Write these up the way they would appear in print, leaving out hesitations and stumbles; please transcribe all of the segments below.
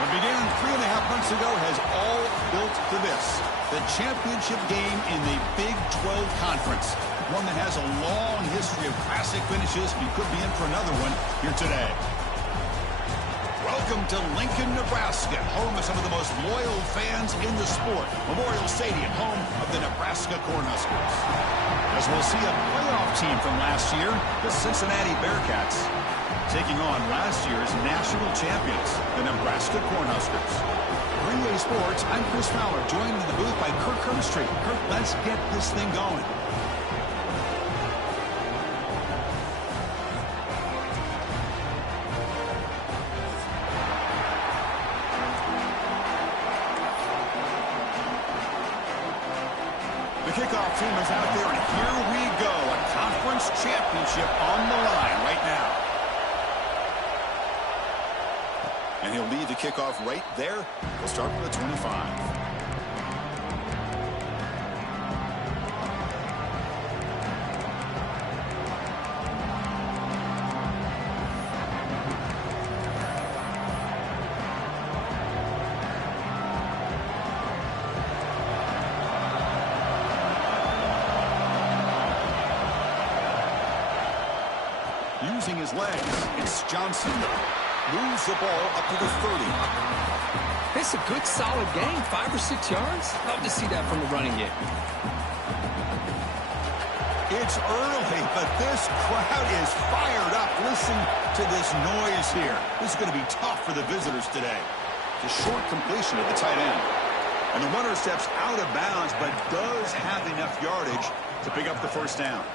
What began 3.5 months ago has all built to this. The championship game in the Big 12 Conference. One that has a long history of classic finishes. You could be in for another one here today. Welcome to Lincoln, Nebraska, home of some of the most loyal fans in the sport. Memorial Stadium, home of the Nebraska Cornhuskers. As we'll see a playoff team from last year, the Cincinnati Bearcats, taking on last year's national champions, the Nebraska Cornhuskers. 3A Sports, I'm Chris Fowler, joined in the booth by Kirk Herbstreit. Kirk, let's get this thing going. The kickoff team is out there, and here we go. A conference championship on the line right now. And he'll lead the kickoff right there. We'll start with the 25. Using his legs, it's Johnson. Moves the ball up to the 30. It's a good, solid game. 5 or 6 yards. Love to see that from the running game. It's early, but this crowd is fired up. Listen to this noise here. This is going to be tough for the visitors today. The short completion of the tight end. And the runner steps out of bounds, but does have enough yardage to pick up the first down.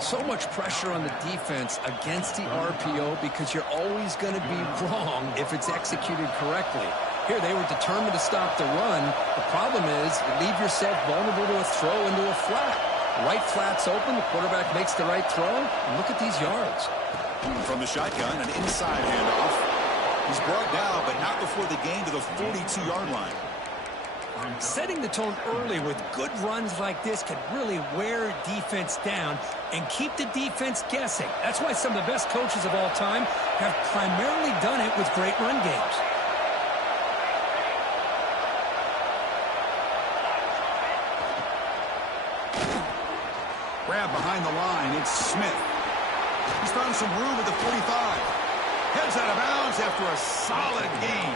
So much pressure on the defense against the RPO because you're always going to be wrong if it's executed correctly. Here, they were determined to stop the run. The problem is you leave yourself vulnerable to a throw into a flat. Right flat's open. The quarterback makes the right throw. And look at these yards. From the shotgun, an inside handoff. He's brought down, but not before the gain to the 42-yard line. Setting the tone early with good runs like this could really wear defense down and keep the defense guessing. That's why some of the best coaches of all time have primarily done it with great run games. Grab behind the line. It's Smith. He's found some room at the 45. Heads out of bounds after a solid gain.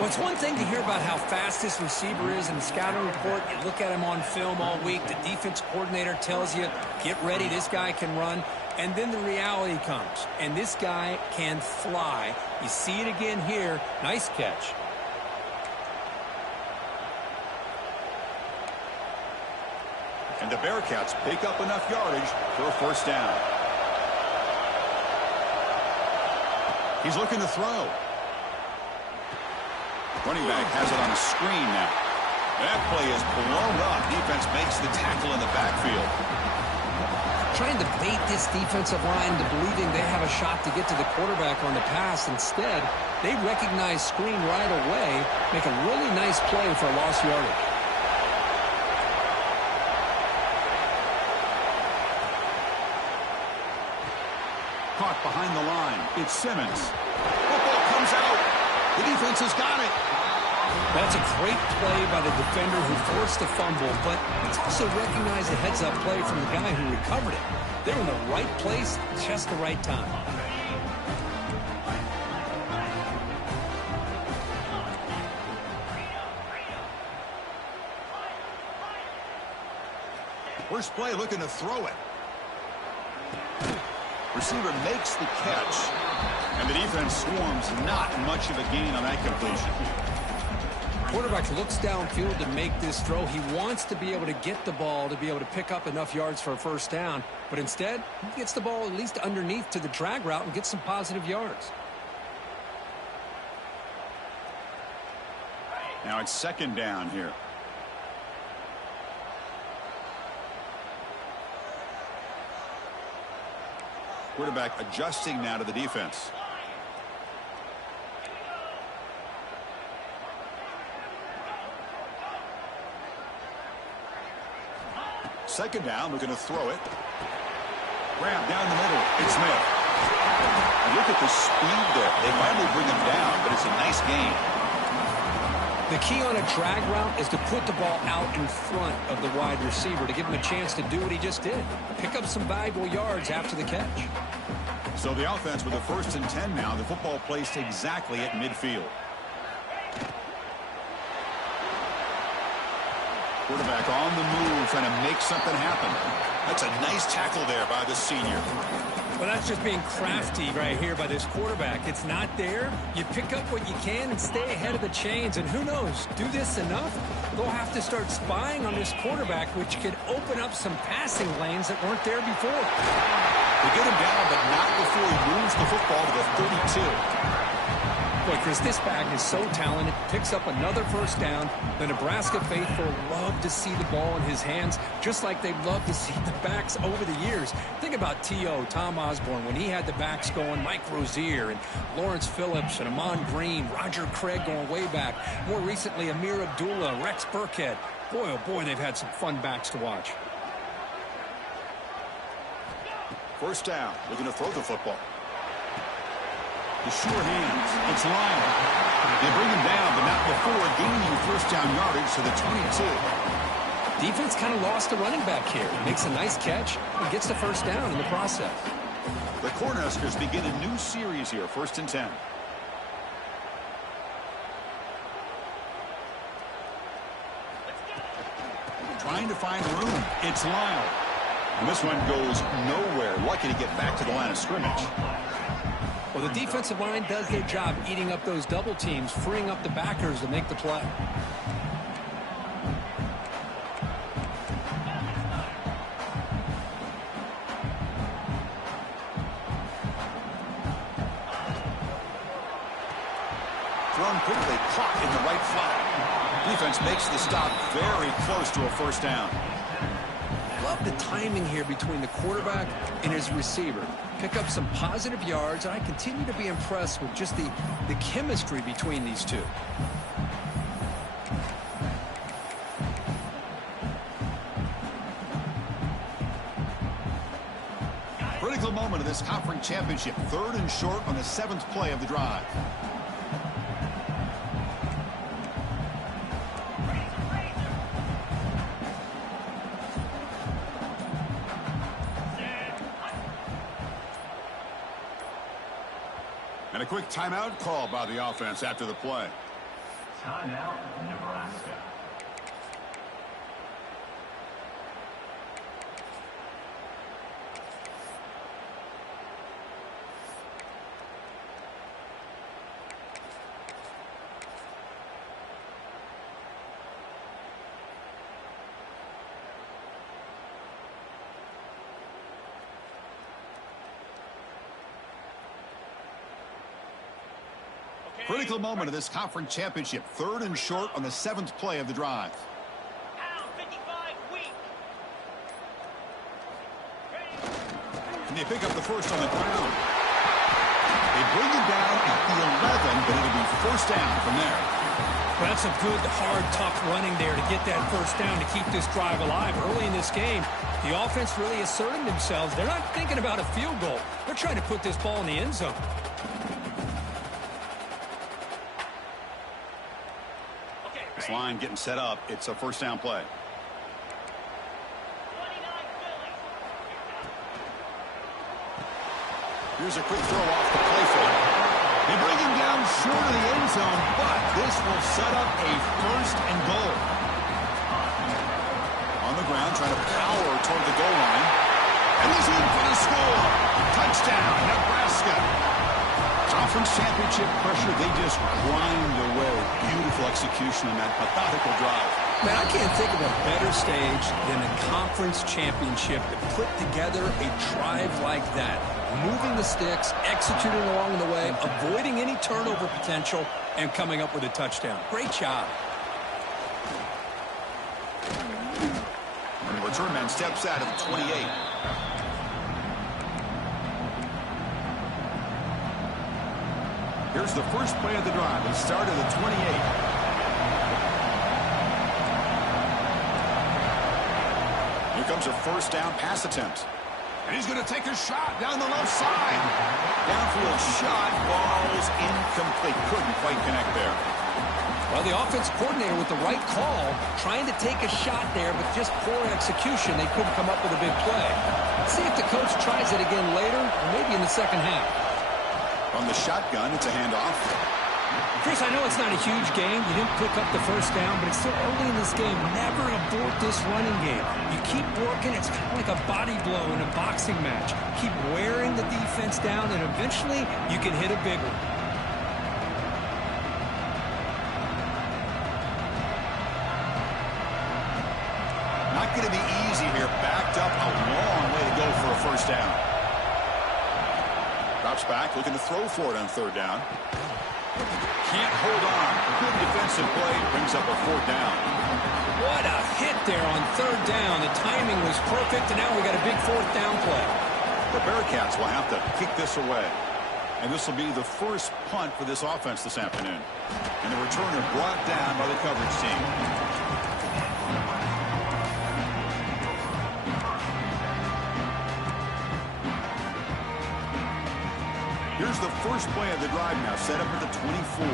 Well, it's one thing to hear about how fast this receiver is in the scouting report. You look at him on film all week. The defense coordinator tells you, get ready, this guy can run. And then the reality comes, and this guy can fly. You see it again here. Nice catch. And the Bearcats pick up enough yardage for a first down. He's looking to throw. Running back has it on a screen now. That play is blown up. Defense makes the tackle in the backfield. Trying to bait this defensive line into believing they have a shot to get to the quarterback on the pass. Instead, they recognize screen right away, make a really nice play for lost yardage. Caught behind the line. It's Simmons. Football comes out. The defense has got it. That's a great play by the defender who forced the fumble, but it's also recognized a heads-up play from the guy who recovered it. They're in the right place, just the right time. First play looking to throw it. Receiver makes the catch, and the defense swarms. Not much of a gain on that completion. Quarterback looks downfield to make this throw. He wants to be able to get the ball to be able to pick up enough yards for a first down, but instead, he gets the ball at least underneath to the drag route and gets some positive yards. Now it's second down here. Quarterback adjusting now to the defense. Second down, looking to throw it. Grab down the middle. It's Smith. Look at the speed there. They finally bring him down, but it's a nice gain. The key on a drag route is to put the ball out in front of the wide receiver to give him a chance to do what he just did. Pick up some valuable yards after the catch. So the offense with a 1st and 10 now. The football placed exactly at midfield. Quarterback on the move, trying to make something happen. That's a nice tackle there by the senior. Well, that's just being crafty right here by this quarterback. It's not there. You pick up what you can and stay ahead of the chains. And who knows, do this enough, they'll have to start spying on this quarterback, which could open up some passing lanes that weren't there before. They get him down, but not before he moves the football to the 32. Boy, Chris, this back is so talented. Picks up another 1st down. The Nebraska faithful love to see the ball in his hands, just like they've loved to see the backs over the years. Think about T.O., Tom Osborne, when he had the backs going, Mike Rozier and Lawrence Phillips and Amon Green, Roger Craig going way back. More recently, Amir Abdullah, Rex Burkhead. Boy, oh boy, they've had some fun backs to watch. 1st down, looking to throw the football. The sure hands. It's Lyle. They bring him down, but not before gaining 1st down yardage to the 22. Defense kind of lost the running back here. Makes a nice catch and gets the 1st down in the process. The Cornhuskers begin a new series here, 1st and 10. Trying to find room. It's Lyle. And this one goes nowhere. Lucky to get back to the line of scrimmage. Well, the defensive line does their job eating up those double teams, freeing up the backers to make the play. Thrown quickly, caught in the right flat. Defense makes the stop very close to a 1st down. Love the timing here between the quarterback and his receiver. Pick up some positive yards, and I continue to be impressed with just the chemistry between these two. Critical moment of this conference championship. 3rd and short on the 7th play of the drive. And a quick timeout call by the offense after the play. Timeout, Nebraska. Critical moment of this conference championship. 3rd and short on the 7th play of the drive. And they pick up the 1st on the ground. They bring him down at the 11, but it'll be 1st down from there. Well, that's a good, hard, tough running there to get that 1st down to keep this drive alive. Early in this game, the offense really asserting themselves. They're not thinking about a field goal. They're trying to put this ball in the end zone. This line getting set up. It's a 1st down play. Here's a quick throw off the play fake. They bring him down short of the end zone, but this will set up a 1st and goal. On the ground, trying to power toward the goal line. And he's in for the score. Touchdown, Nebraska. Conference championship pressure, they just grind away. Beautiful execution on that methodical drive. Man, I can't think of a better stage than a conference championship to put together a drive like that. Moving the sticks, executing along the way, avoiding any turnover potential, and coming up with a touchdown. Great job. And the return man steps out of the 28. Here's the first play of the drive. They start at the 28. Here comes a 1st down pass attempt. And he's going to take a shot down the left side. Downfield shot, ball's incomplete. Couldn't quite connect there. Well, the offense coordinator with the right call, trying to take a shot there, but just poor execution. They couldn't come up with a big play. Let's see if the coach tries it again later, or maybe in the second half. On the shotgun, it's a handoff. Chris, I know it's not a huge game. You didn't pick up the first down, but it's still early in this game. Never abort this running game. You keep working. It's kind of like a body blow in a boxing match. Keep wearing the defense down, and eventually you can hit a big one. Not going to be easy here. Backed up a long way to go for a first down. Drops back, looking to throw for it on third down. Can't hold on. Good defensive play. Brings up a fourth down. What a hit there on third down. The timing was perfect, and now we got a big fourth down play. The Bearcats will have to kick this away. And this will be the first punt for this offense this afternoon. And the returner brought down by the coverage team. Here's the first play of the drive now, set up at the 24.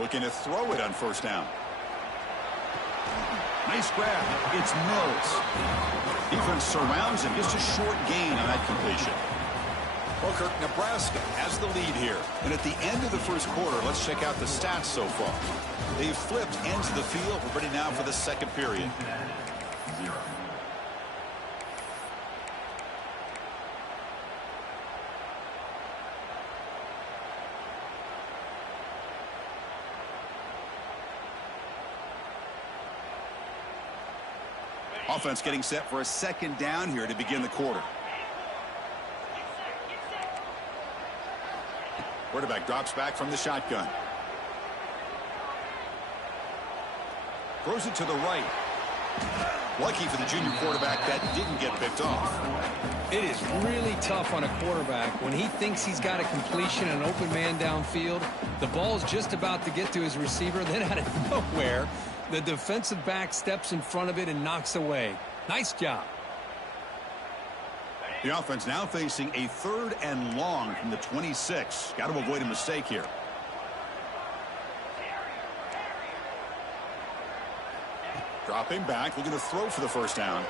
Looking to throw it on first down. Nice grab. It's Mills. Defense surrounds him. Just a short gain on that completion. Well, Kirk, Nebraska has the lead here. And at the end of the first quarter, let's check out the stats so far. They've flipped ends of the field. We're ready now for the second period. Offense getting set for a second down here to begin the quarter. Quarterback drops back from the shotgun. Throws it to the right. Lucky for the junior quarterback that didn't get picked off. It is really tough on a quarterback when he thinks he's got a completion, an open man downfield. The ball's just about to get to his receiver. Then out of nowhere, the defensive back steps in front of it and knocks away. Nice job. The offense now facing a 3rd and long from the 26. Got to avoid a mistake here. Dropping back, looking to throw for the first down.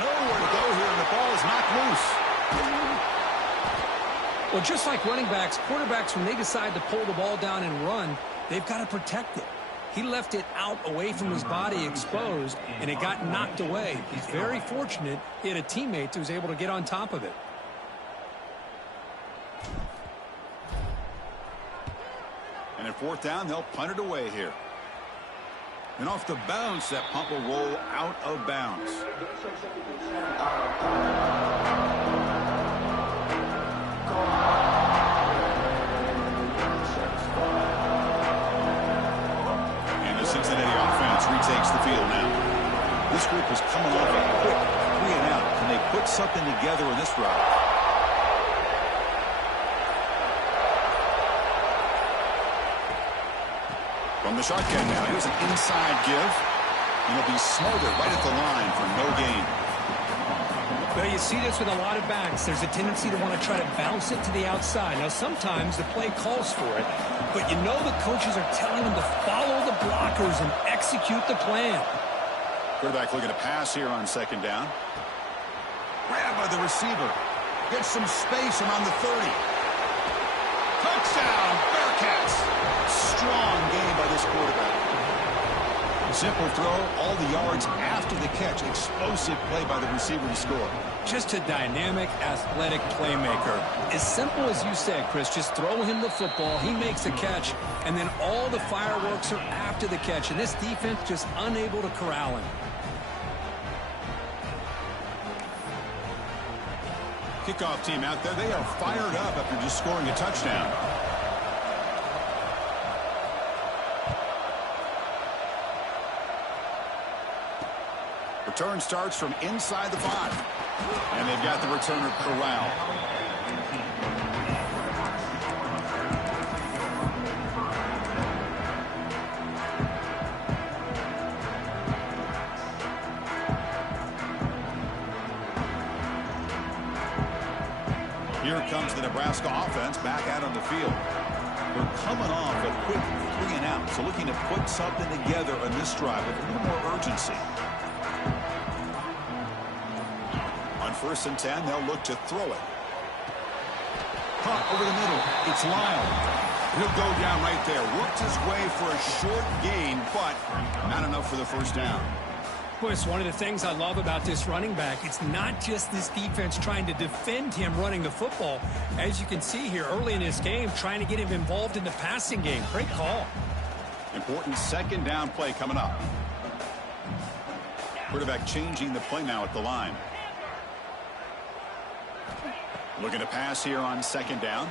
Nowhere to go here, and the ball is knocked loose. Well, just like running backs, quarterbacks, when they decide to pull the ball down and run, they've got to protect it. He left it out away from his body exposed, and it got knocked away. He's very fortunate he had a teammate who was able to get on top of it. And at 4th down, they'll punt it away here. And off the bounce, that punt will roll out of bounds. Cincinnati offense retakes the field now. This group is coming off a quick 3-and-out. Can they put something together in this drive? From the shotgun now, here's an inside give. And he'll be smothered right at the line for no gain. Well, you see this with a lot of backs. There's a tendency to want to try to bounce it to the outside. Now, sometimes the play calls for it, but you know the coaches are telling them to follow the blockers and execute the plan. Quarterback looking to pass here on 2nd down. Grab by the receiver. Gets some space around the 30. Touchdown, Bearcats. Strong game by this quarterback. Simple throw, all the yards after the catch. Explosive play by the receiver to score. Just a dynamic, athletic playmaker. As simple as you said, Chris, just throw him the football, he makes a catch, and then all the fireworks are after the catch. And this defense just unable to corral him. Kickoff team out there, they are fired up after just scoring a touchdown. Return starts from inside the 5. And they've got the returner corralled. Here comes the Nebraska offense back out on the field. They're coming off a quick 3-and-out, so looking to put something together on this drive with a little more urgency. On 1st and 10, they'll look to throw it. Caught over the middle. It's Lyle. He'll go down right there. Worked his way for a short gain, but not enough for the first down. Boy, it's one of the things I love about this running back. It's not just this defense trying to defend him running the football. As you can see here early in this game, trying to get him involved in the passing game. Great call. Important 2nd down play coming up. Quarterback changing the play now at the line. Looking to pass here on 2nd down.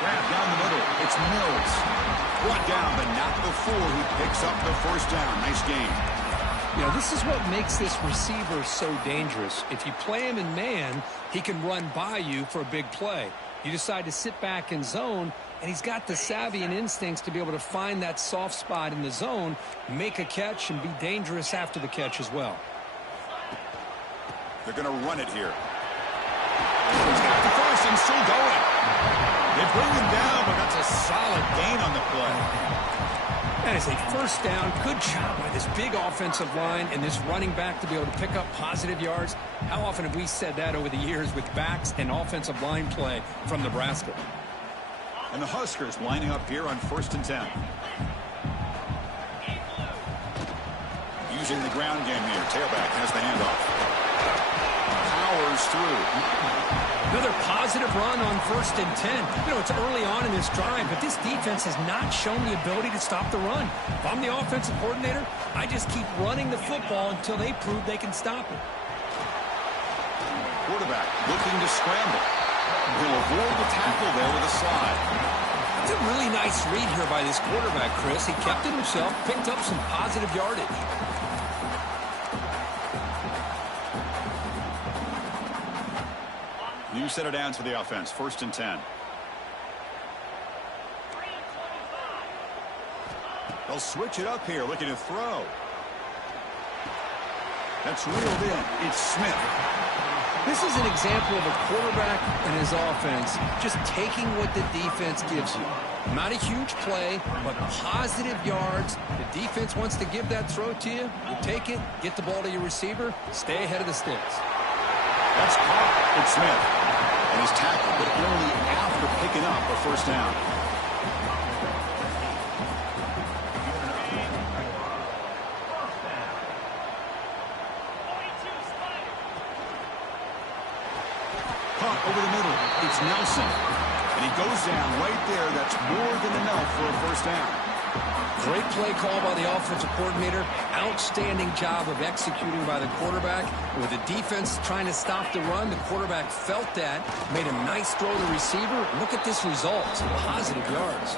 Grab down the middle. It's Mills. Brought down, but not before he picks up the first down. Nice game. You know, this is what makes this receiver so dangerous. If you play him in man, he can run by you for a big play. You decide to sit back in zone, and he's got the savvy and instincts to be able to find that soft spot in the zone, make a catch, and be dangerous after the catch as well. They're going to run it here. He's got the first and still going. They bring him down, but that's a solid gain on the play. That is a first down. Good job by this big offensive line and this running back to be able to pick up positive yards. How often have we said that over the years with backs and offensive line play from Nebraska? And the Huskers lining up here on 1st and 10. Using the ground game here. Tailback has the handoff. Powers through. Another positive run on 1st and 10. You know, it's early on in this drive, but this defense has not shown the ability to stop the run. If I'm the offensive coordinator, I just keep running the football until they prove they can stop it. Quarterback looking to scramble. He'll avoid the tackle there with a slide. It's a really nice read here by this quarterback, Chris. He kept it himself, picked up some positive yardage. New center down to the offense. 1st and 10. They'll switch it up here, looking to throw. That's reeled in. It's Smith. This is an example of a quarterback and his offense just taking what the defense gives you. Not a huge play, but positive yards. The defense wants to give that throw to you. You take it, get the ball to your receiver, stay ahead of the sticks. That's caught. It's Smith. And he's tackled, but only after picking up a first down. Caught over the middle. It's Nelson. And he goes down right there. That's more than enough for a first down. Great play call by the offensive coordinator. Outstanding job of executing by the quarterback. With the defense trying to stop the run, the quarterback felt that, made a nice throw to the receiver. Look at this result. Some positive yards.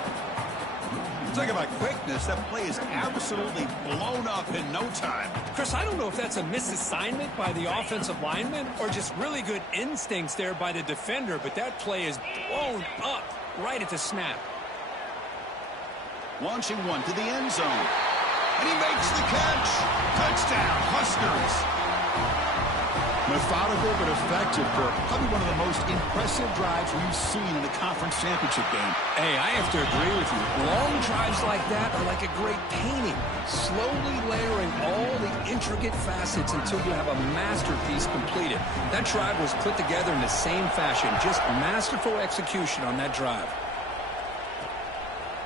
Talk about quickness. That play is absolutely blown up in no time. Chris, I don't know if that's a misassignment by the offensive lineman or just really good instincts there by the defender, but that play is blown up right at the snap. Launching one to the end zone. And he makes the catch. Touchdown, Huskers. Methodical but effective, Kirk. Probably one of the most impressive drives we've seen in a conference championship game. Hey, I have to agree with you. Long drives like that are like a great painting. Slowly layering all the intricate facets until you have a masterpiece completed. That drive was put together in the same fashion. Just masterful execution on that drive.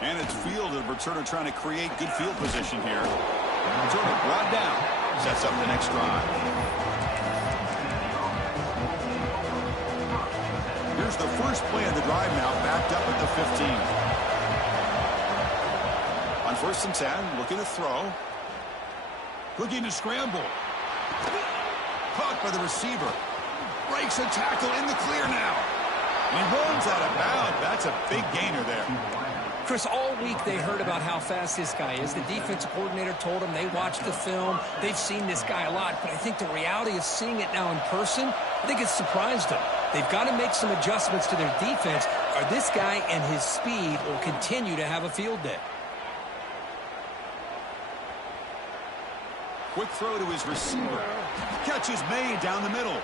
And it's fielded. Returner trying to create good field position here. Returner brought down. Sets up the next drive. Here's the first play of the drive now, backed up at the 15. On 1st and 10, looking to throw. Looking to scramble. Caught by the receiver. Breaks a tackle in the clear now. And he runs out of bounds. That's a big gainer there. Chris, all week they heard about how fast this guy is. The defensive coordinator told them they watched the film. They've seen this guy a lot, but I think the reality of seeing it now in person, I think it's surprised them. They've got to make some adjustments to their defense, or this guy and his speed will continue to have a field day. Quick throw to his receiver. Catch is made down the middle.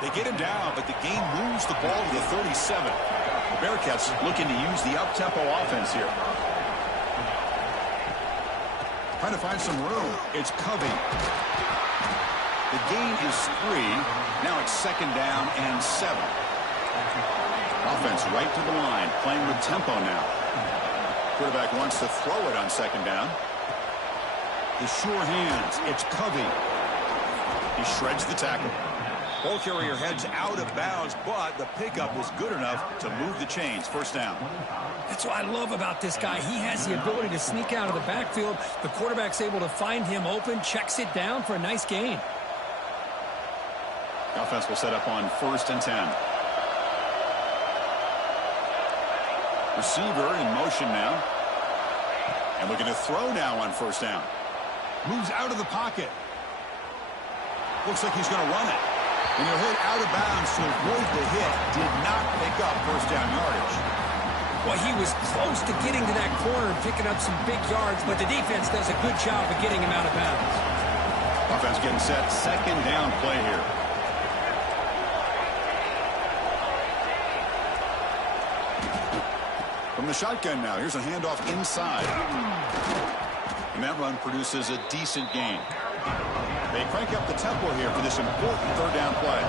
They get him down, but the game moves the ball to the 37. The Bearcats looking to use the up-tempo offense here. Trying to find some room. It's Covey. The gain is 3. Now it's 2nd down and 7. Offense right to the line, playing with tempo now. Quarterback wants to throw it on 2nd down. The sure hands. It's Covey. He shreds the tackle. Ball carrier heads out of bounds, but the pickup was good enough to move the chains. 1st down. That's what I love about this guy. He has the ability to sneak out of the backfield. The quarterback's able to find him open, checks it down for a nice gain. The offense will set up on 1st and 10. Receiver in motion now. And looking to throw now on 1st down. Moves out of the pocket. Looks like he's going to run it. And he'll hit out of bounds to avoid the hit. Did not pick up 1st down yardage. Well, he was close to getting to that corner and picking up some big yards, but the defense does a good job of getting him out of bounds. Offense getting set. 2nd down play here. From the shotgun now. Here's a handoff inside. And that run produces a decent gain. They crank up the tempo here for this important 3rd down play.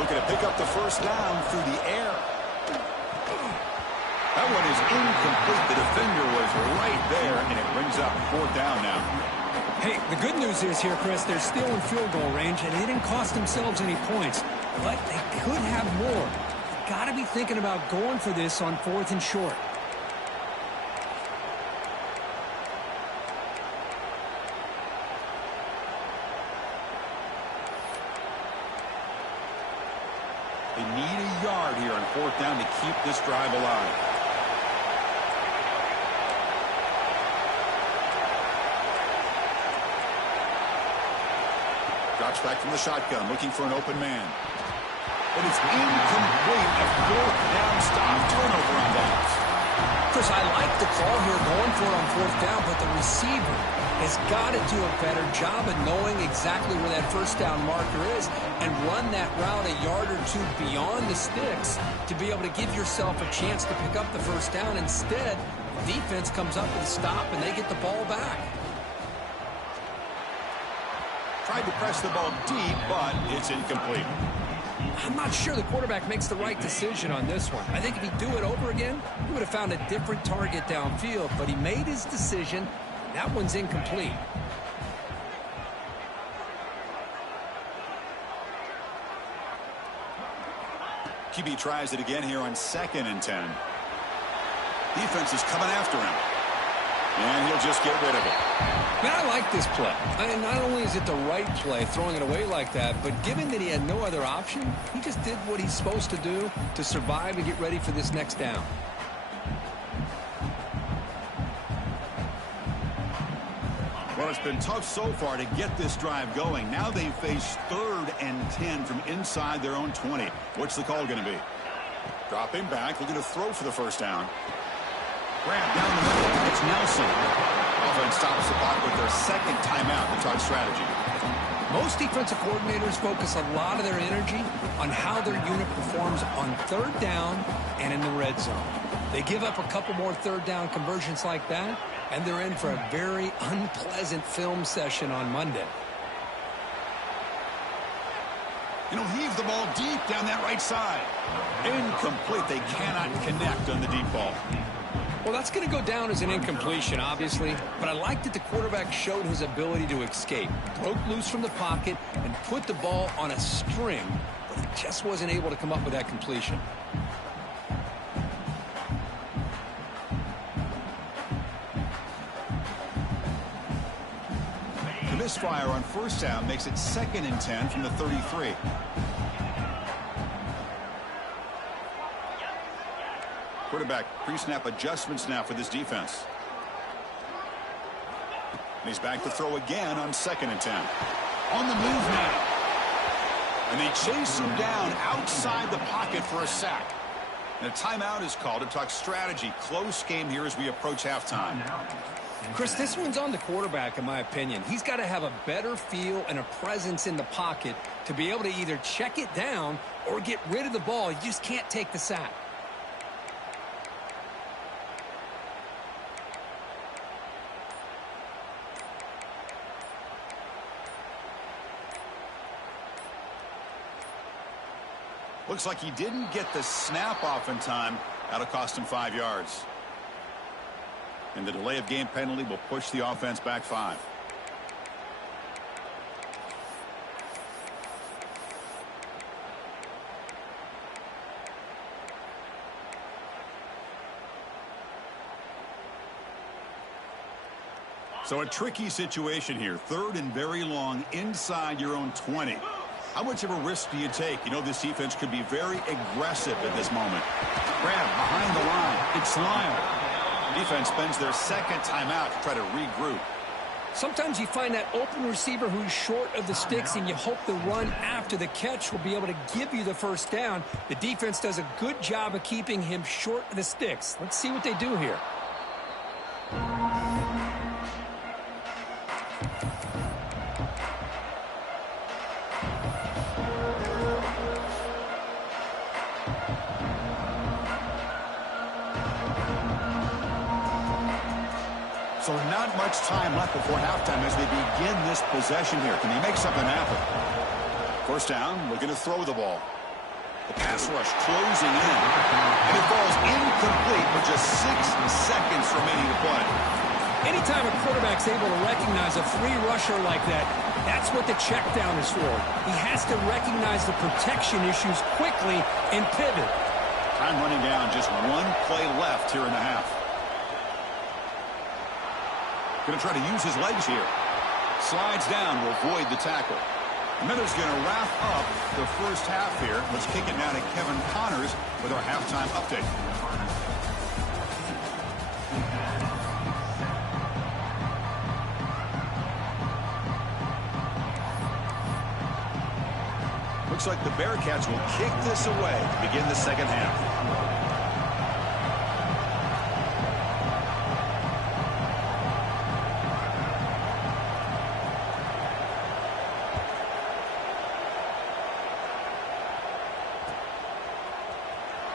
Looking to pick up the 1st down through the air. That one is incomplete. The defender was right there, and it brings up 4th down now. Hey, the good news is here, Chris, they're still in field goal range, and they didn't cost themselves any points. But they could have more. You've got to be thinking about going for this on 4th and short. They need a yard here on 4th down to keep this drive alive. Drops back from the shotgun, looking for an open man. But it's incomplete. A 4th down stop. Turnover on downs. Chris, I like the call here going for it on 4th down, but the receiver has got to do a better job of knowing exactly where that 1st down marker is and run that route a yard or 2 beyond the sticks to be able to give yourself a chance to pick up the 1st down. Instead, defense comes up with a stop and they get the ball back. Tried to press the ball deep, but it's incomplete. I'm not sure the quarterback makes the right decision on this one. I think if he'd do it over again, he would have found a different target downfield, but he made his decision. That one's incomplete. QB tries it again here on 2nd and 10. Defense is coming after him. And he'll just get rid of it. Man, I like this play. Not only is it the right play, throwing it away like that, but given that he had no other option, he just did what he's supposed to do to survive and get ready for this next down. Well, it's been tough so far to get this drive going. Now they face 3rd and 10 from inside their own 20. What's the call going to be? Dropping back, looking to throw for the 1st down. Grab down the middle. It's Nelson. Offense stops the clock with their 2nd timeout to talk strategy. Most defensive coordinators focus a lot of their energy on how their unit performs on 3rd down and in the red zone. They give up a couple more 3rd down conversions like that, and they're in for a very unpleasant film session on Monday. And he'll heave the ball deep down that right side. Incomplete. They cannot connect on the deep ball. Well, that's going to go down as an incompletion, obviously, but I like that the quarterback showed his ability to escape, broke loose from the pocket, and put the ball on a string, but he just wasn't able to come up with that completion. The misfire on 1st down makes it 2nd and 10 from the 33. Quarterback pre-snap adjustments now for this defense. And he's back to throw again on 2nd and 10. On the move now. And they chase him down outside the pocket for a sack. And a timeout is called to talk strategy. Close game here as we approach halftime. Chris, this one's on the quarterback, in my opinion. He's got to have a better feel and a presence in the pocket to be able to either check it down or get rid of the ball. You just can't take the sack. Looks like he didn't get the snap off in time. That'll cost him 5 yards. And the delay of game penalty will push the offense back 5. So a tricky situation here. 3rd and very long inside your own 20. How much of a risk do you take? You know this defense could be very aggressive at this moment. Grab behind the line. It's Lyle. Defense spends their second timeout to try to regroup. Sometimes you find that open receiver who's short of the sticks, and you hope the run after the catch will be able to give you the first down. The defense does a good job of keeping him short of the sticks. Let's see what they do here. So not much time left before halftime as they begin this possession here. Can they make something happen? First down, looking to throw the ball. The pass rush closing in. And it falls incomplete with just 6 seconds remaining to play. Anytime a quarterback's able to recognize a free rusher like that, that's what the check down is for. He has to recognize the protection issues quickly and pivot. Time running down, just 1 play left here in the half. Going to try to use his legs here. Slides down to avoid the tackle. And then he's going to wrap up the first half here. Let's kick it now to Kevin Connors with our halftime update. Looks like the Bearcats will kick this away to begin the second half.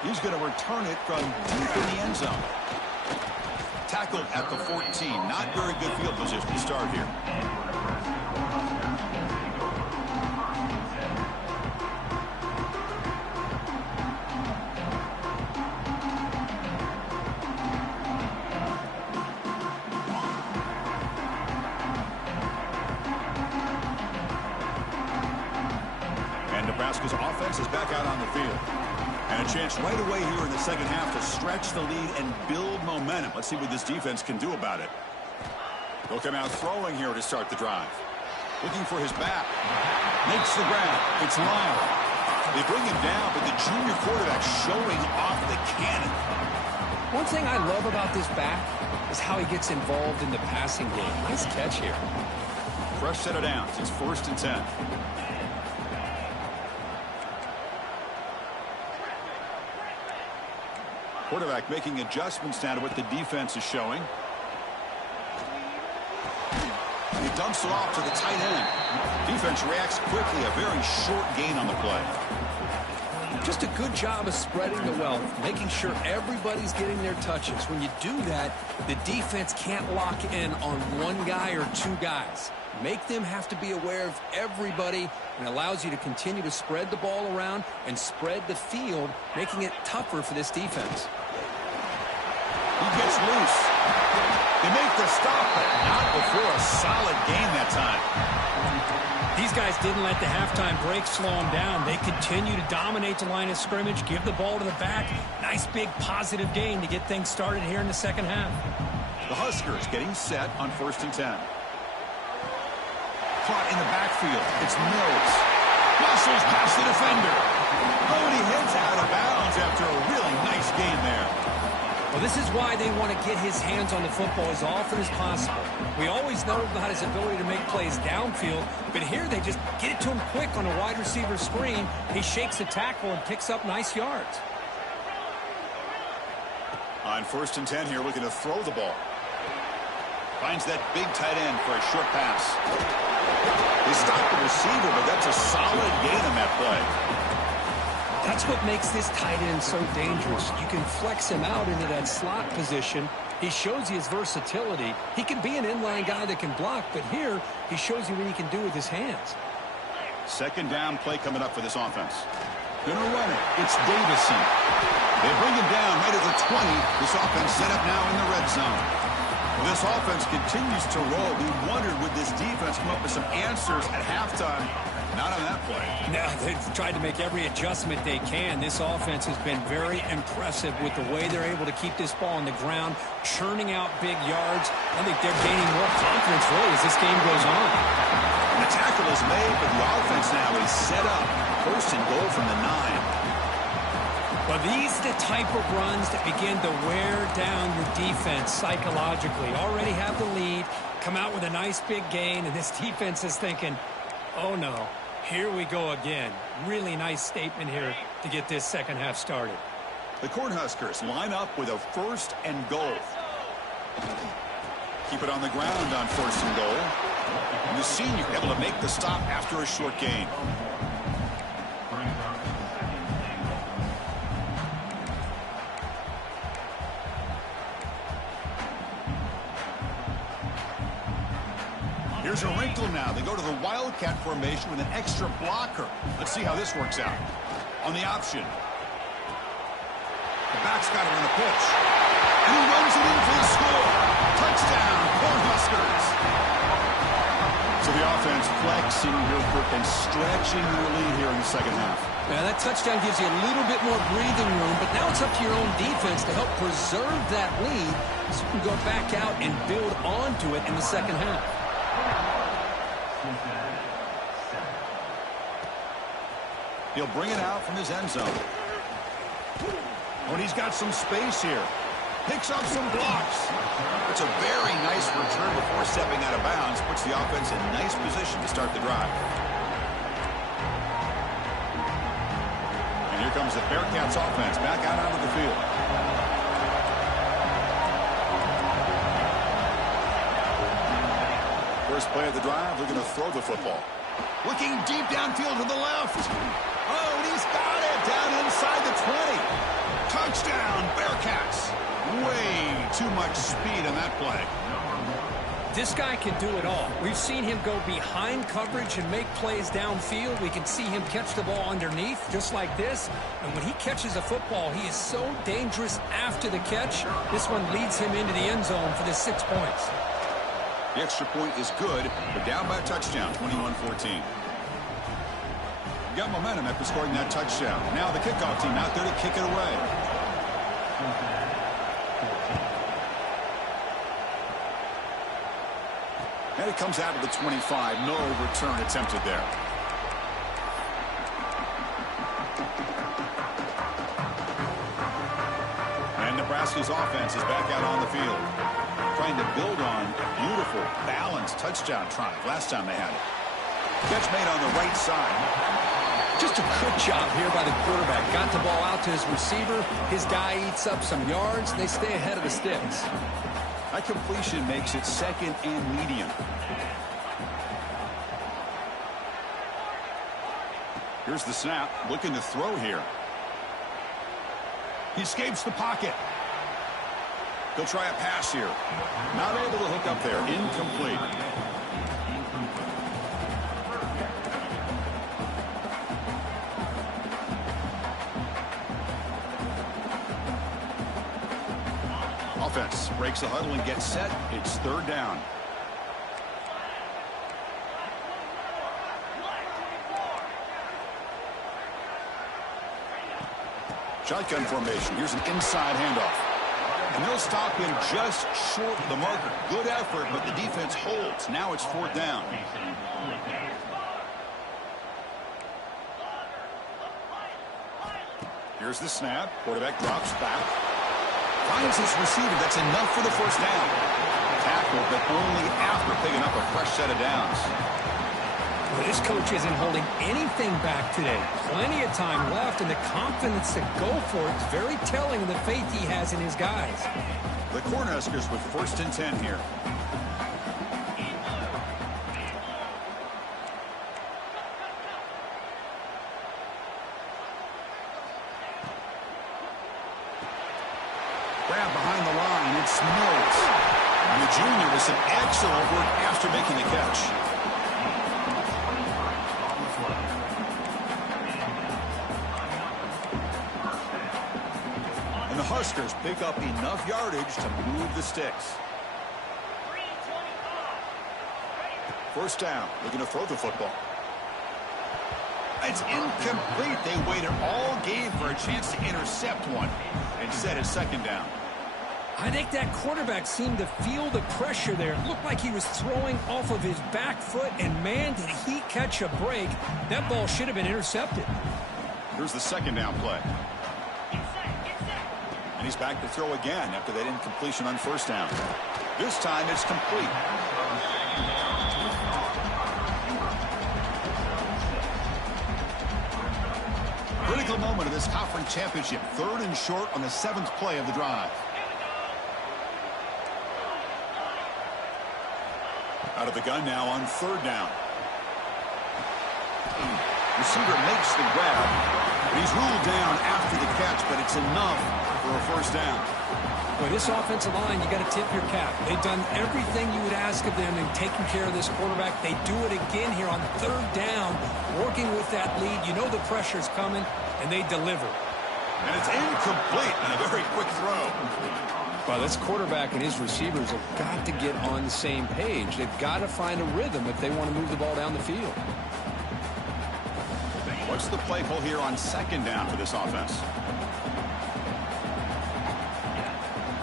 He's going to return it from deep in the end zone. Tackled at the 14. Not very good field position to start here. And Nebraska's offense is back out on the field. And a chance right away here in the second half to stretch the lead and build momentum. Let's see what this defense can do about it. They'll come out throwing here to start the drive. Looking for his back. Makes the grab. It's Lyle. They bring him down, but the junior quarterback showing off the cannon. One thing I love about this back is how he gets involved in the passing game. Nice catch here. Fresh set of downs. It's 1st and 10. Quarterback making adjustments now to what the defense is showing. And he dumps it off to the tight end. Defense reacts quickly. A very short gain on the play. Just a good job of spreading the wealth, making sure everybody's getting their touches. When you do that, the defense can't lock in on one guy or 2 guys. Make them have to be aware of everybody, and allows you to continue to spread the ball around and spread the field, making it tougher for this defense. He gets loose. They make the stop, but not before a solid game that time. These guys didn't let the halftime break slow them down. They continue to dominate the line of scrimmage, give the ball to the back. Nice big positive gain to get things started here in the second half. The Huskers getting set on 1st and 10. Caught in the backfield. It's Mills. Muscles past the defender. Oh, and he heads out of bounds after a really nice gain there. Well, this is why they want to get his hands on the football as often as possible. We always know about his ability to make plays downfield, but here they just get it to him quick on a wide receiver screen. He shakes the tackle and picks up nice yards. On 1st and 10 here, looking to throw the ball. Finds that big tight end for a short pass. They stopped the receiver, but that's a solid gain on that play. That's what makes this tight end so dangerous. You can flex him out into that slot position. He shows you his versatility. He can be an inline guy that can block, but here he shows you what he can do with his hands. Second down play coming up for this offense. Gonna run it. It's Davison. They bring him down right at the 20. This offense set up now in the red zone. Well, this offense continues to roll. We wondered, would this defense come up with some answers at halftime? Not on that play. No, they've tried to make every adjustment they can. This offense has been very impressive with the way they're able to keep this ball on the ground, churning out big yards. I think they're gaining more confidence, really, as this game goes on. And the tackle is made, but the offense now is set up. First and goal from the 9. Well, these are the type of runs that begin to wear down your defense psychologically. Already have the lead, come out with a nice big gain, and this defense is thinking, oh no, here we go again. Really nice statement here to get this second half started. The Cornhuskers line up with a first and goal. Keep it on the ground on first and goal. And the senior able to make the stop after a short gain. Here's a wrinkle now. They go to the Wildcat formation with an extra blocker. Let's see how this works out. On the option. The back's got it on the pitch. And he runs it in for the score. Touchdown, Cornhuskers. So the offense flexing here and stretching their lead here in the second half. Yeah, that touchdown gives you a little bit more breathing room, but now it's up to your own defense to help preserve that lead so you can go back out and build onto it in the second half. He'll bring it out from his end zone. Oh, and he's got some space here. Picks up some blocks. It's a very nice return before stepping out of bounds. Puts the offense in nice position to start the drive. And here comes the Bearcats offense back out onto the field. First play of the drive, they're going to throw the football. Looking deep downfield to the left. Oh, and he's got it down inside the 20. Touchdown, Bearcats. Way too much speed on that play. This guy can do it all. We've seen him go behind coverage and make plays downfield. We can see him catch the ball underneath, just like this. And when he catches a football, he is so dangerous after the catch. This one leads him into the end zone for the 6 points. The extra point is good. They're down by a touchdown, 21-14. Got momentum after scoring that touchdown. Now the kickoff team out there to kick it away. And it comes out of the 25. No return attempted there. And Nebraska's offense is back out on the field, trying to build on a beautiful, balanced touchdown drive last time they had it. Catch made on the right side. Just a good job here by the quarterback. Got the ball out to his receiver. His guy eats up some yards. They stay ahead of the sticks. That completion makes it second and medium. Here's the snap. Looking to throw here. He escapes the pocket. He'll try a pass here. Not able to hook up there. Incomplete. Offense breaks the huddle and gets set. It's third down. Shotgun formation. Here's an inside handoff. And they'll stop him just short of the marker. Good effort, but the defense holds. Now it's fourth down. Here's the snap. Quarterback drops back. Finds his receiver. That's enough for the first down. Tackle, but only after picking up a fresh set of downs. Well, this coach isn't holding anything back today. Plenty of time left, and the confidence to go for it is very telling of the faith he has in his guys. The Cornhuskers with first and 10 here. grab behind the line. It's Mills. And the junior with some excellent work after making the catch. And the Huskers pick up enough yardage to move the sticks. First down, looking to throw the football. It's incomplete. They waited all game for a chance to intercept one. Instead, it's second down. I think that quarterback seemed to feel the pressure there. It looked like he was throwing off of his back foot, and man, did he catch a break. That ball should have been intercepted. Here's the second down play. And he's back to throw again after that incompletion on first down. This time, it's complete. Critical moment of this conference championship. 3rd and short on the 7th play of the drive. Out of the gun now on 3rd down. Receiver makes the grab. He's ruled down after the catch, but it's enough for a first down. Boy, this offensive line, you got to tip your cap. They've done everything you would ask of them in taking care of this quarterback. They do it again here on 3rd down, working with that lead. You know the pressure's coming, and they deliver. And it's incomplete and a very quick throw. Well, this quarterback and his receivers have got to get on the same page. They've got to find a rhythm if they want to move the ball down the field. What's the play call here on 2nd down for this offense?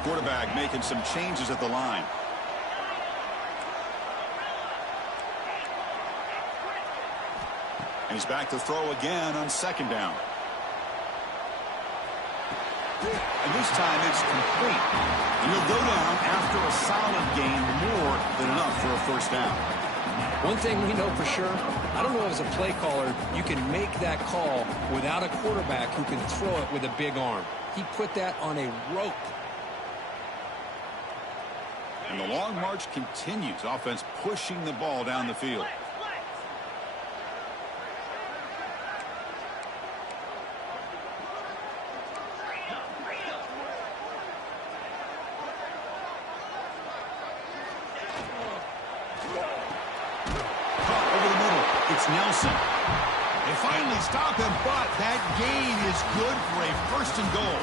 Quarterback making some changes at the line. And he's back to throw again on 2nd down. And this time it's complete. And he'll go down after a solid gain, more than enough for a first down. One thing we know for sure, I don't know as a play caller, you can make that call without a quarterback who can throw it with a big arm. He put that on a rope. And the long march continues. Offense pushing the ball down the field. Caught over the middle. It's Nelson. They finally stop him, but that gain is good for a 1st and goal.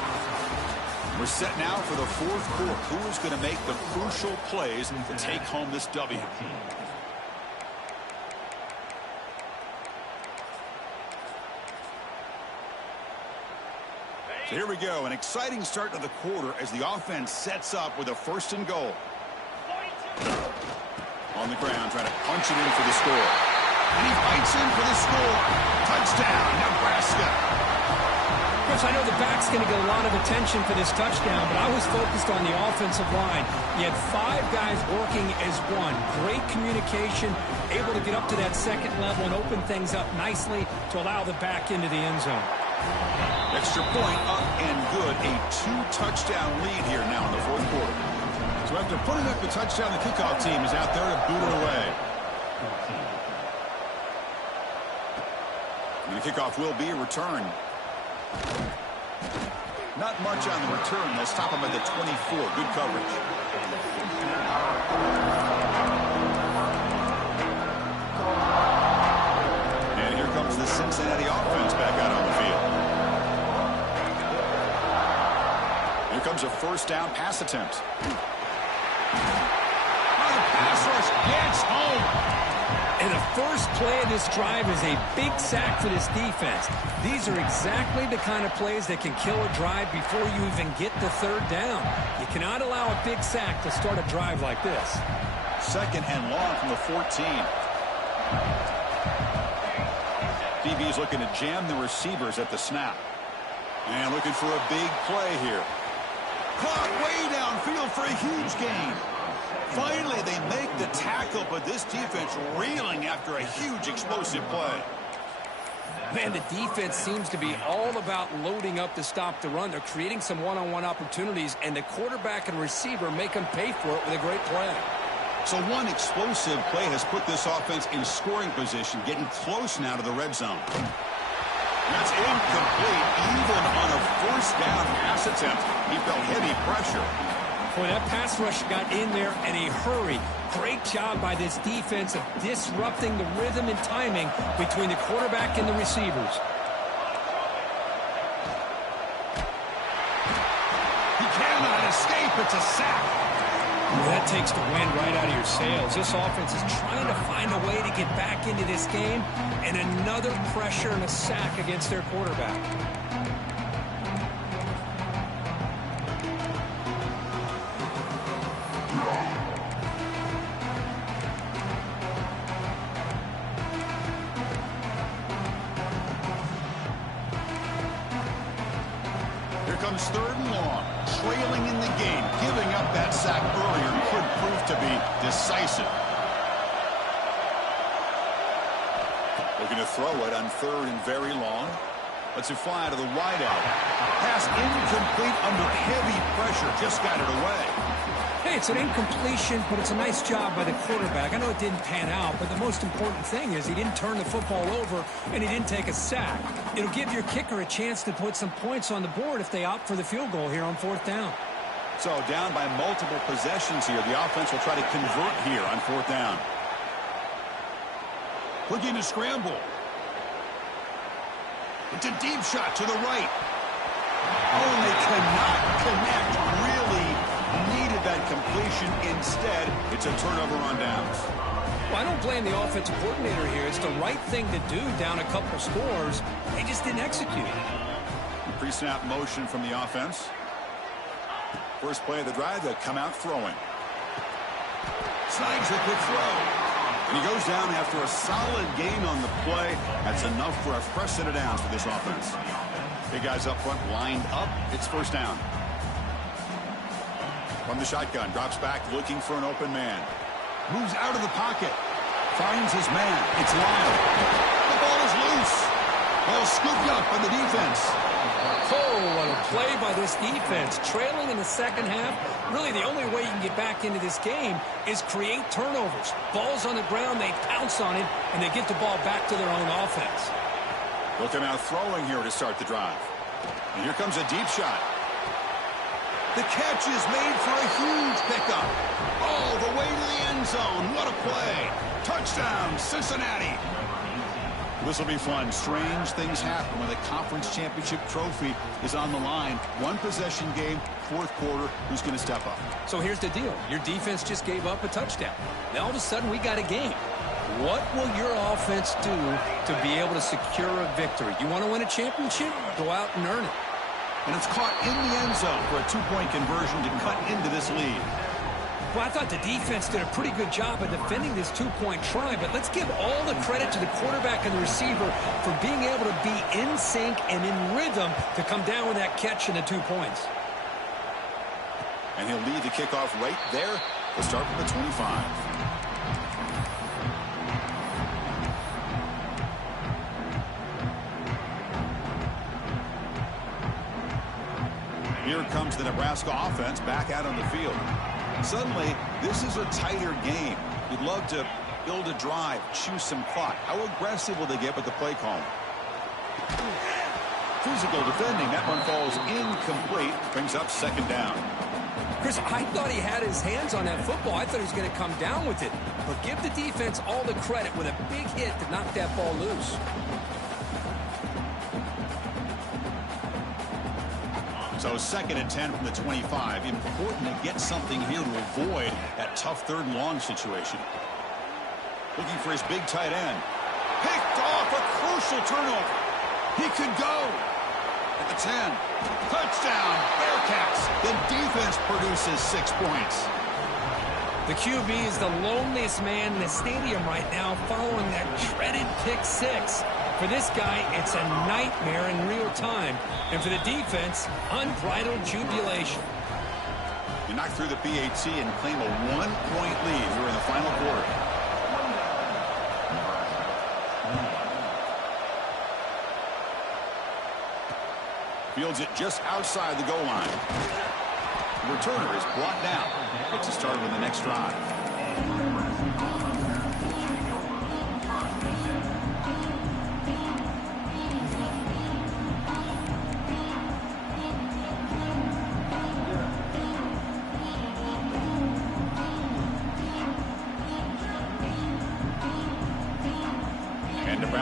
We're set now for the 4th quarter. Who is going to make the crucial plays to take home this W? So here we go. An exciting start to the quarter as the offense sets up with a 1st and goal. On the ground, trying to punch it in for the score. And he fights in for the score. Touchdown, Nebraska. Chris, I know the back's going to get a lot of attention for this touchdown, but I was focused on the offensive line. You had 5 guys working as one. Great communication, able to get up to that 2nd level and open things up nicely to allow the back into the end zone. Extra point up and good. A 2-touchdown lead here now in the 4th quarter. So after putting up the touchdown, the kickoff team is out there to boot it away. And the kickoff will be a return. Not much on the return. They'll stop him at the 24. Good coverage. And here comes the Cincinnati offense back out on the field. Here comes a 1st down pass attempt. The pass rush gets home. And the first play of this drive is a big sack for this defense. These are exactly the kind of plays that can kill a drive before you even get the 3rd down. You cannot allow a big sack to start a drive like this. 2nd and long from the 14. DB's looking to jam the receivers at the snap. And looking for a big play here. Caught way downfield for a huge gain. Finally, they make the tackle, but this defense reeling after a huge explosive play. Man, the defense seems to be all about loading up to stop the run. They're creating some one-on-one opportunities, and the quarterback and receiver make them pay for it with a great play. So one explosive play has put this offense in scoring position, getting close now to the red zone. That's incomplete. Even on a first down pass attempt, he felt heavy pressure. Boy, that pass rush got in there in a hurry. Great job by this defense of disrupting the rhythm and timing between the quarterback and the receivers. He cannot escape. It's a sack. Well, that takes the wind right out of your sails. This offense is trying to find a way to get back into this game, and another pressure and a sack against their quarterback. Here comes 3rd and long. Trailing in the game. Giving up that sack earlier could prove to be decisive. Looking to throw it on 3rd and very long. Lets it fly to the wideout. Pass incomplete under heavy pressure. Just got it away. Hey, it's an incompletion, but it's a nice job by the quarterback. I know it didn't pan out, but the most important thing is he didn't turn the football over and he didn't take a sack. It'll give your kicker a chance to put some points on the board if they opt for the field goal here on 4th down. So down by multiple possessions here. The offense will try to convert here on 4th down. Looking to scramble. It's a deep shot to the right. Oh, they cannot connect. Really needed that completion. Instead, it's a turnover on downs. Well, I don't blame the offensive coordinator here. It's the right thing to do down a couple scores. They just didn't execute. Pre-snap motion from the offense. First play of the drive, they'll come out throwing. Snags a quick throw. And he goes down after a solid gain on the play. That's enough for a fresh set of downs for this offense. Big guys up front lined up. It's 1st down. From the shotgun, drops back looking for an open man. Moves out of the pocket. Finds his man. It's Lyle. The ball is loose. Ball scooped up by the defense. Oh, what a play by this defense. Trailing in the 2nd half. Really, the only way you can get back into this game is create turnovers. Ball's on the ground, they pounce on it, and they get the ball back to their own offense. They'll come out throwing here to start the drive. And here comes a deep shot. The catch is made for a huge pickup. All the way to the end zone. What a play. Touchdown, Cincinnati. This will be fun. Strange things happen when the conference championship trophy is on the line. One possession game, 4th quarter. Who's going to step up? So here's the deal. Your defense just gave up a touchdown. Now all of a sudden we got a game. What will your offense do to be able to secure a victory? You want to win a championship? Go out and earn it. And it's caught in the end zone for a 2-point conversion to cut into this lead. Well, I thought the defense did a pretty good job of defending this 2-point try, but let's give all the credit to the quarterback and the receiver for being able to be in sync and in rhythm to come down with that catch and the 2 points. And he'll lead the kickoff right there. We'll start from the 25. Here comes the Nebraska offense back out on the field. Suddenly, this is a tighter game. You'd love to build a drive, choose some clock. How aggressive will they get with the play call? Physical defending. That one falls incomplete. Brings up 2nd down. Chris, I thought he had his hands on that football. I thought he was going to come down with it. But give the defense all the credit with a big hit to knock that ball loose. So 2nd and 10 from the 25. Important to get something here to avoid that tough 3rd and long situation. Looking for his big tight end. Picked off, a crucial turnover. He could go. At the 10. Touchdown, Bearcats. The defense produces 6 points. The QB is the loneliest man in the stadium right now following that dreaded pick 6. For this guy, it's a nightmare in real time. And for the defense, unbridled jubilation. You knock through the PAT and claim a 1-point lead here in the final quarter. Fields it just outside the goal line. The returner is blocked out. Gets to start with the next drive.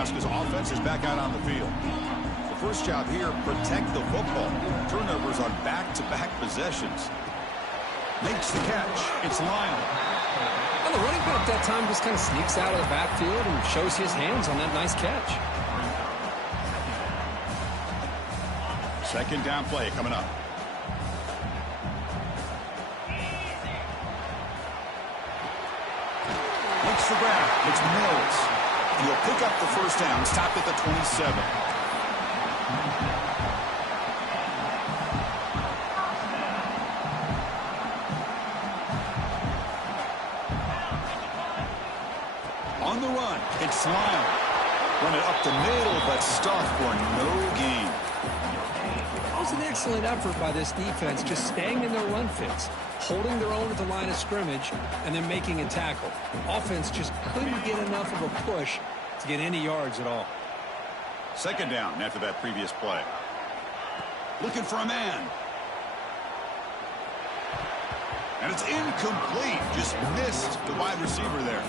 Nebraska's offense is back out on the field. The first job here, protect the football. Turnovers on back-to-back possessions. Makes the catch. It's Lyle. Well, the running back that time just kind of sneaks out of the backfield and shows his hands on that nice catch. Second down play coming up. Looks for grab. It's Mills. He'll pick up the first down. Stopped at the 27. On the run, it's Lyle. Run it up the middle, but stuffed for no gain. That was an excellent effort by this defense, just staying in their run fits, holding their own at the line of scrimmage, and then making a tackle. Offense just couldn't get enough of a push to get any yards at all. Second down after that previous play. Looking for a man. And it's incomplete. Just missed the wide receiver there.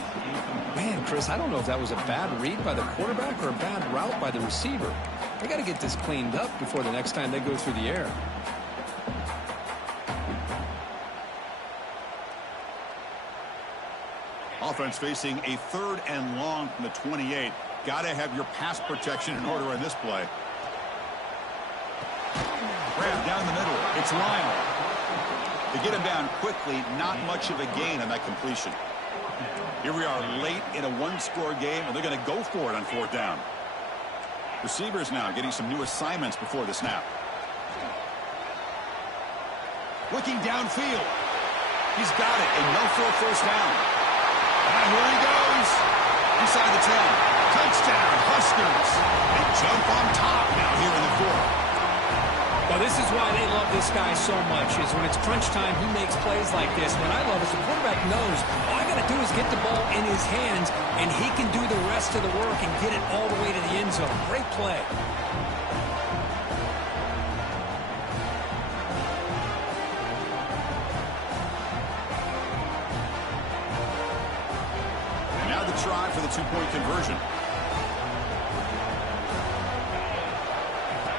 Man, Chris, I don't know if that was a bad read by the quarterback or a bad route by the receiver. They got to get this cleaned up before the next time they go through the air. Offense facing a 3rd and long from the 28. Got to have your pass protection in order on this play. Grab down the middle. It's Lyle. To get him down quickly, not much of a gain on that completion. Here we are late in a one-score game, and they're going to go for it on 4th down. Receivers now getting some new assignments before the snap. Looking downfield. He's got it, enough for a first down. And here he goes. Inside the 10. Touchdown, Huskers. They jump on top now here in the 4th. Well, this is why they love this guy so much, is when it's crunch time, he makes plays like this. What I love is the quarterback knows all I got to do is get the ball in his hands, and he can do the rest of the work and get it all the way to the end zone. Great play. And now the try for the 2-point conversion.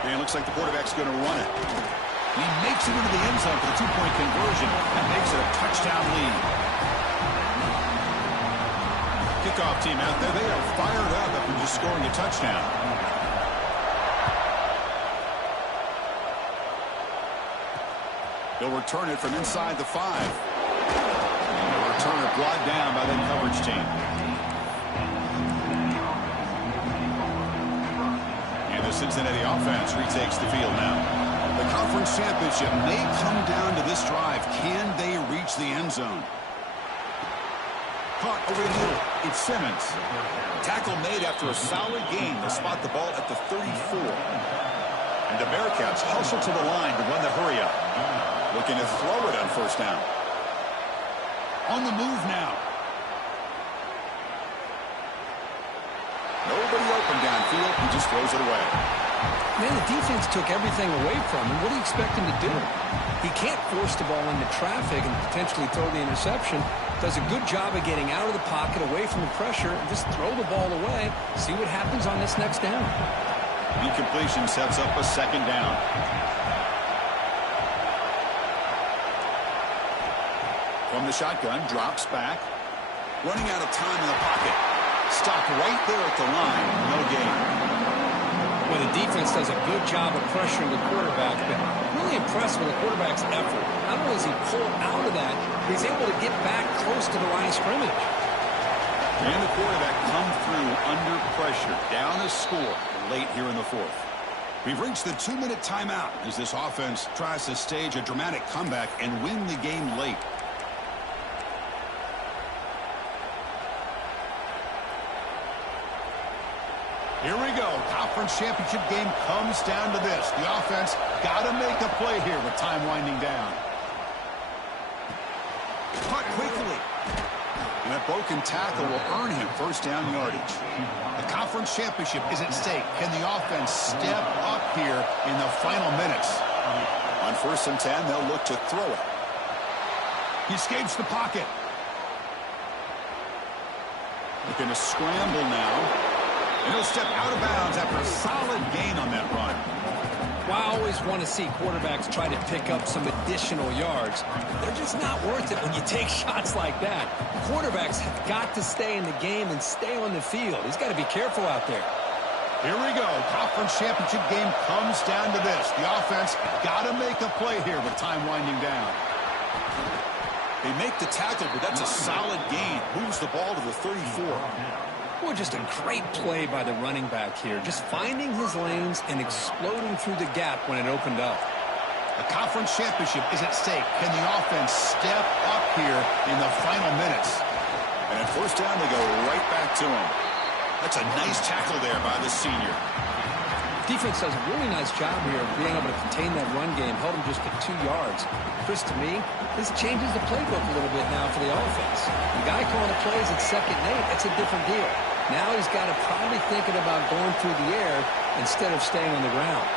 And it looks like the quarterback's going to run it. He makes it into the end zone for the 2-point conversion. That makes it a touchdown lead. Kickoff team out there. They are fired up after just scoring a touchdown. They'll return it from inside the 5. And the returner brought down by the coverage team. Cincinnati offense retakes the field now. The conference championship may come down to this drive. Can they reach the end zone? Caught over the middle. It's Simmons. Tackle made after a solid gain. They'll spot the ball at the 34. And the Bearcats hustle to the line to run the hurry up. Looking to throw it on first down. On the move now. Nobody open downfield. He just throws it away. Man, the defense took everything away from him. What do you expect him to do? He can't force the ball into traffic and potentially throw the interception. Does a good job of getting out of the pocket, away from the pressure, and just throw the ball away. See what happens on this next down. Incompletion sets up a second down. From the shotgun, drops back. Running out of time in the pocket. Stopped right there at the line. No gain. Well, the defense does a good job of pressuring the quarterback, but really impressed with the quarterback's effort. Not only does he pull out of that, he's able to get back close to the line of scrimmage. And the quarterback come through under pressure. Down a score late here in the 4th. We've reached the 2-minute timeout as this offense tries to stage a dramatic comeback and win the game late. Here we go. Conference championship game comes down to this. The offense got to make a play here with time winding down. Caught quickly. And that broken tackle will earn him first down yardage. The conference championship is at stake. Can the offense step up here in the final minutes? On 1st and 10, they'll look to throw it. He escapes the pocket. Looking to scramble now. And he'll step out of bounds after a solid gain on that run. Well, I always want to see quarterbacks try to pick up some additional yards. They're just not worth it when you take shots like that. Quarterbacks have got to stay in the game and stay on the field. He's got to be careful out there. Here we go. Conference championship game comes down to this. The offense got to make a play here with time winding down. They make the tackle, but that's a solid gain. Moves the ball to the 34. Well, just a great play by the running back here. Just finding his lanes and exploding through the gap when it opened up. A conference championship is at stake. Can the offense step up here in the final minutes? And at first down, they go right back to him. That's a nice tackle there by the senior. Defense does a really nice job here of being able to contain that run game. Held him just to 2 yards. Chris, to me, this changes the playbook a little bit now for the offense. The guy calling the plays at 2nd and 8, that's a different deal. Now he's got to probably thinking about going through the air instead of staying on the ground.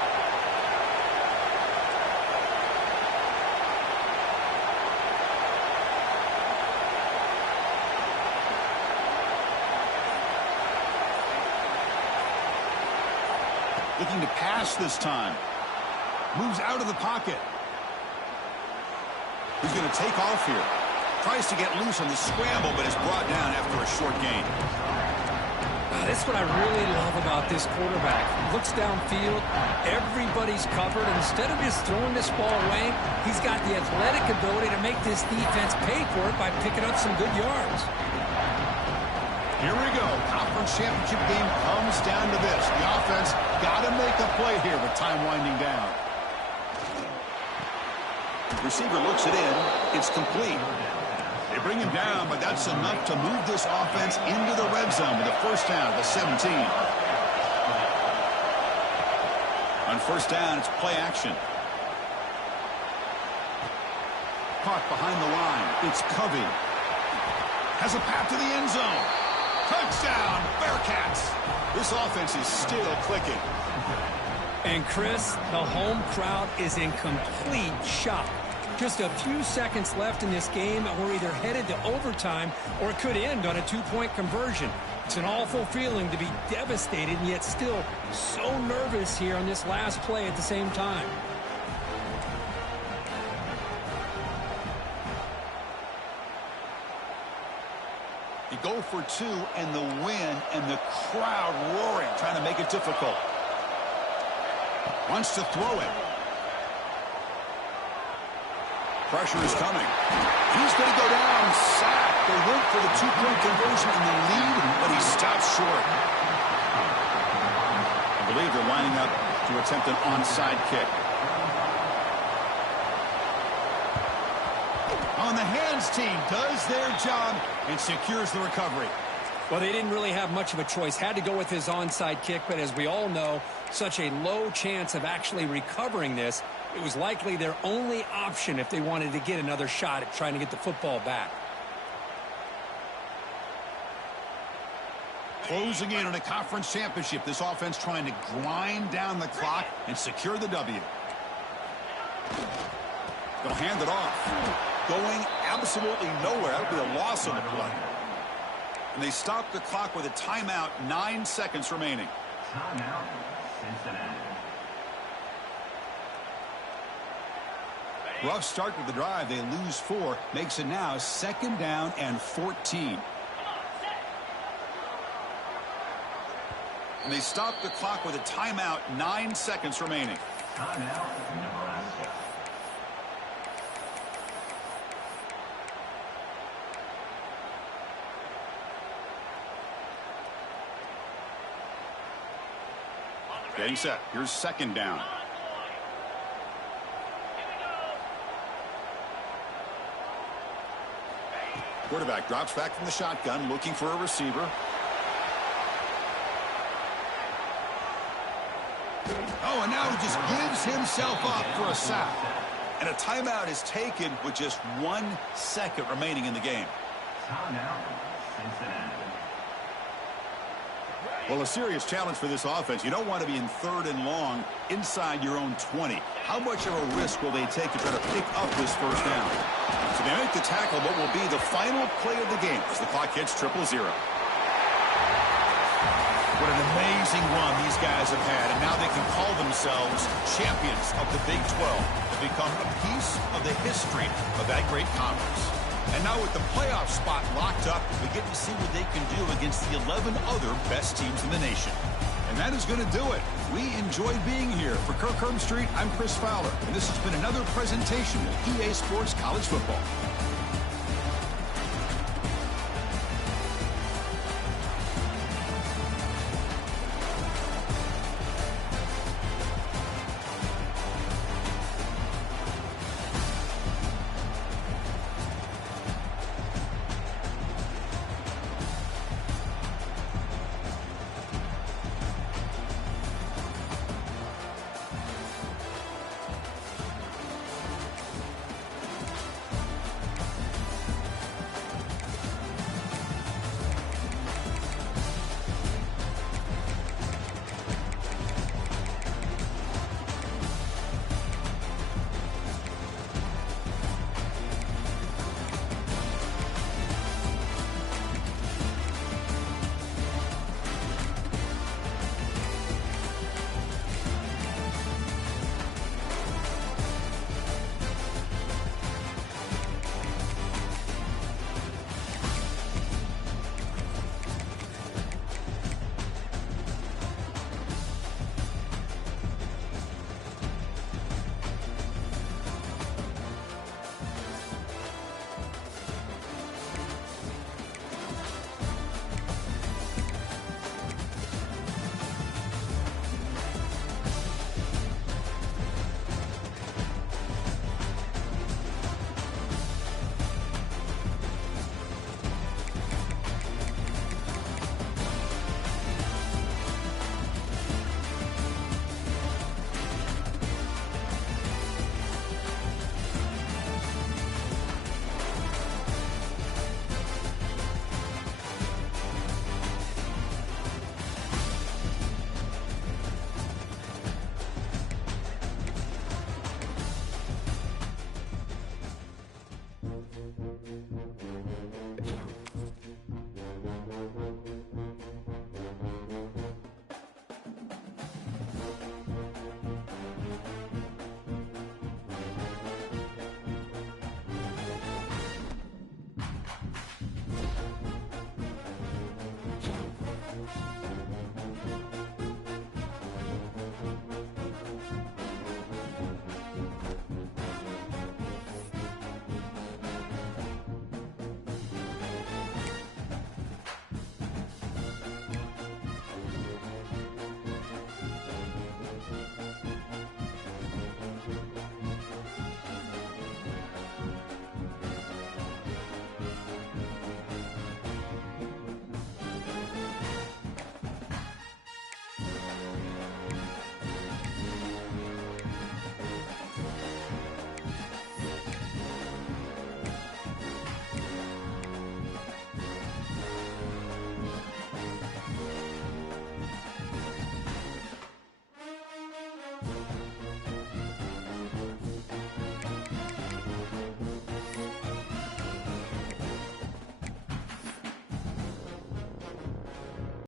Looking to pass this time. Moves out of the pocket. He's going to take off here. Tries to get loose on the scramble, but is brought down after a short gain. That's what I really love about this quarterback. Looks downfield, everybody's covered. Instead of just throwing this ball away, he's got the athletic ability to make this defense pay for it by picking up some good yards. Here we go. Conference championship game comes down to this. The offense got to make a play here with time winding down. Receiver looks it in. It's complete. They bring him down, but that's enough to move this offense into the red zone with a first down at the 17. On first down, it's play action. Caught behind the line. It's Covey. Has a path to the end zone. Touchdown, Bearcats. This offense is still clicking. And Chris, the home crowd is in complete shock. Just a few seconds left in this game, and we're either headed to overtime or it could end on a 2-point conversion. It's an awful feeling to be devastated and yet still so nervous here on this last play at the same time. You go for 2 and the win, and the crowd roaring, trying to make it difficult. Wants to throw it. Pressure is coming. He's going to go down, sacked. They went for the 2-point conversion in the lead, but he stops short. I believe they're lining up to attempt an onside kick. On the hands team does their job and secures the recovery. Well, they didn't really have much of a choice. Had to go with his onside kick, but as we all know, such a low chance of actually recovering this. It was likely their only option if they wanted to get another shot at trying to get the football back. Closing in on a conference championship, this offense trying to grind down the clock and secure the W. They'll hand it off. Going absolutely nowhere. That would be a loss on the play. And they stop the clock with a timeout, 9 seconds remaining. Timeout, Cincinnati. Rough start to the drive. They lose 4. Makes it now 2nd down and 14. And they stop the clock with a timeout, 9 seconds remaining. Timeout, Nebraska. Getting set. Here's 2nd down. Quarterback drops back from the shotgun, looking for a receiver. Oh, and now he just gives himself up for a sack. And a timeout is taken with just 1 second remaining in the game. Timeout, Cincinnati. Well, a serious challenge for this offense. You don't want to be in 3rd and long inside your own 20. How much of a risk will they take to try to pick up this first down? So they make the tackle, but will be the final play of the game as the clock hits 0-0. What an amazing run these guys have had, and now they can call themselves champions of the Big 12. They've become a piece of the history of that great conference. And now with the playoff spot locked up, we get to see what they can do against the 11 other best teams in the nation. And that is going to do it. We enjoyed being here. For Kirk Street, I'm Chris Fowler, and this has been another presentation of EA Sports College Football.